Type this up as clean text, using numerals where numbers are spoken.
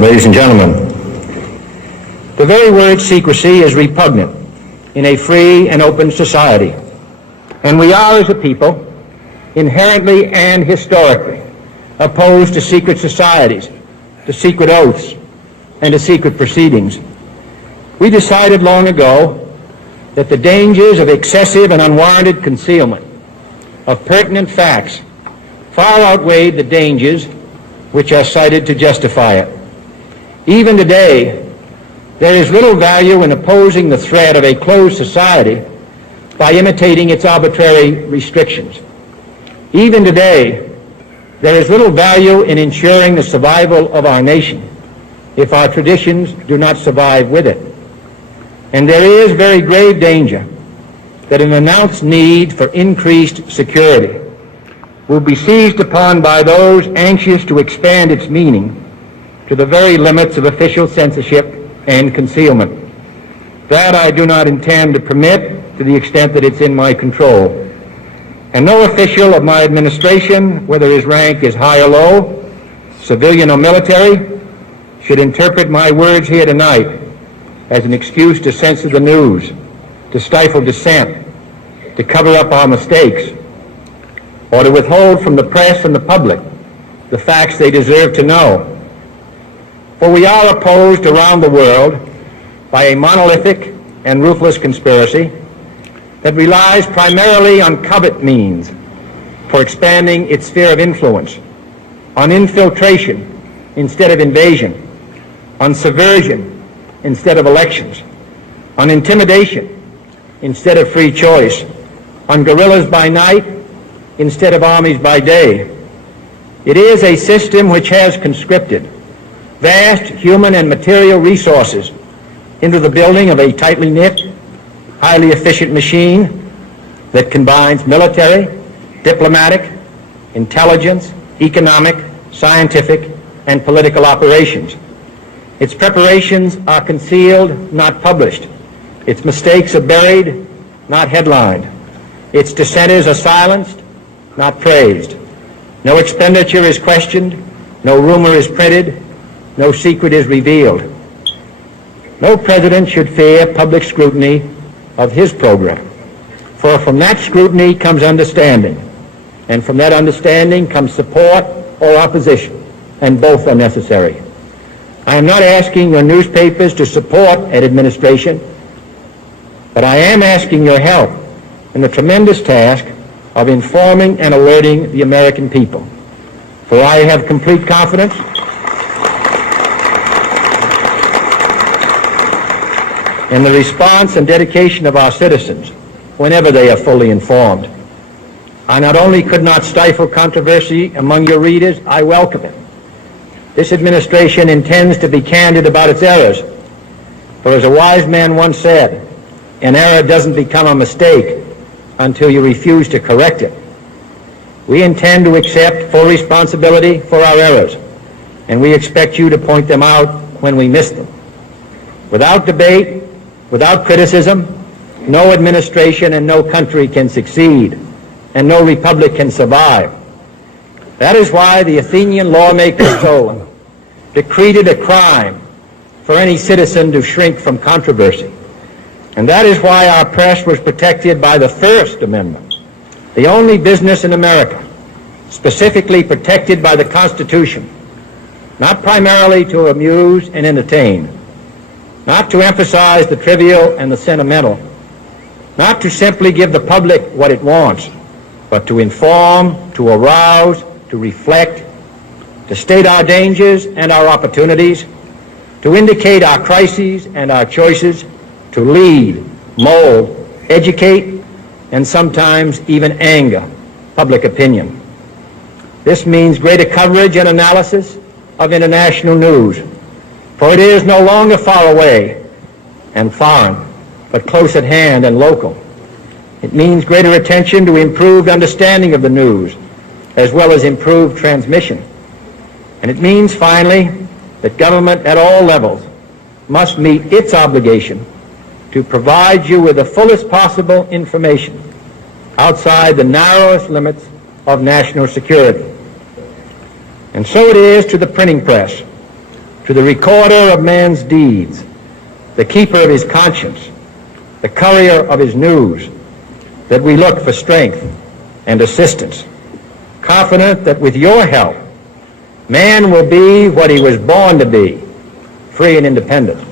Ladies and gentlemen, the very word secrecy is repugnant in a free and open society, and we are, as a people, inherently and historically opposed to secret societies, to secret oaths, and to secret proceedings. We decided long ago that the dangers of excessive and unwarranted concealment of pertinent facts far outweighed the dangers which are cited to justify it. Even today, there is little value in opposing the threat of a closed society by imitating its arbitrary restrictions. Even today, there is little value in ensuring the survival of our nation if our traditions do not survive with it. And there is very grave danger that an announced need for increased security will be seized upon by those anxious to expand its meaning to the very limits of official censorship and concealment. That I do not intend to permit to the extent that it's in my control. And no official of my administration, whether his rank is high or low, civilian or military, should interpret my words here tonight as an excuse to censor the news, to stifle dissent, to cover up our mistakes, or to withhold from the press and the public the facts they deserve to know. For we are opposed around the world by a monolithic and ruthless conspiracy that relies primarily on covert means for expanding its sphere of influence, on infiltration instead of invasion, on subversion instead of elections, on intimidation instead of free choice, on guerrillas by night instead of armies by day. It is a system which has conscripted vast human and material resources into the building of a tightly knit, highly efficient machine that combines military, diplomatic, intelligence, economic, scientific, and political operations. Its preparations are concealed, not published. Its mistakes are buried, not headlined. Its dissenters are silenced, not praised. No expenditure is questioned, no rumor is printed, no secret is revealed. No president should fear public scrutiny of his program, for from that scrutiny comes understanding, and from that understanding comes support or opposition, and both are necessary. I am not asking your newspapers to support an administration, but I am asking your help in the tremendous task of informing and alerting the American people. For I have complete confidence in the response and dedication of our citizens whenever they are fully informed. I not only could not stifle controversy among your readers, I welcome it. This administration intends to be candid about its errors. For as a wise man once said, an error doesn't become a mistake until you refuse to correct it. We intend to accept full responsibility for our errors, and we expect you to point them out when we miss them. Without debate, without criticism, no administration and no country can succeed, and no republic can survive. That is why the Athenian lawmaker Solon decreed it a crime for any citizen to shrink from controversy. And that is why our press was protected by the First Amendment, the only business in America specifically protected by the Constitution, not primarily to amuse and entertain, not to emphasize the trivial and the sentimental, not to simply give the public what it wants, but to inform, to arouse, to reflect, to state our dangers and our opportunities, to indicate our crises and our choices, to lead, mold, educate, and sometimes even anger public opinion. This means greater coverage and analysis of international news, for it is no longer far away and foreign, but close at hand and local. It means greater attention to improved understanding of the news, as well as improved transmission. And it means, finally, that government at all levels must meet its obligation to provide you with the fullest possible information outside the narrowest limits of national security. And so it is to the printing press, to the recorder of man's deeds, the keeper of his conscience, the courier of his news, that we look for strength and assistance, confident that with your help, man will be what he was born to be, free and independent.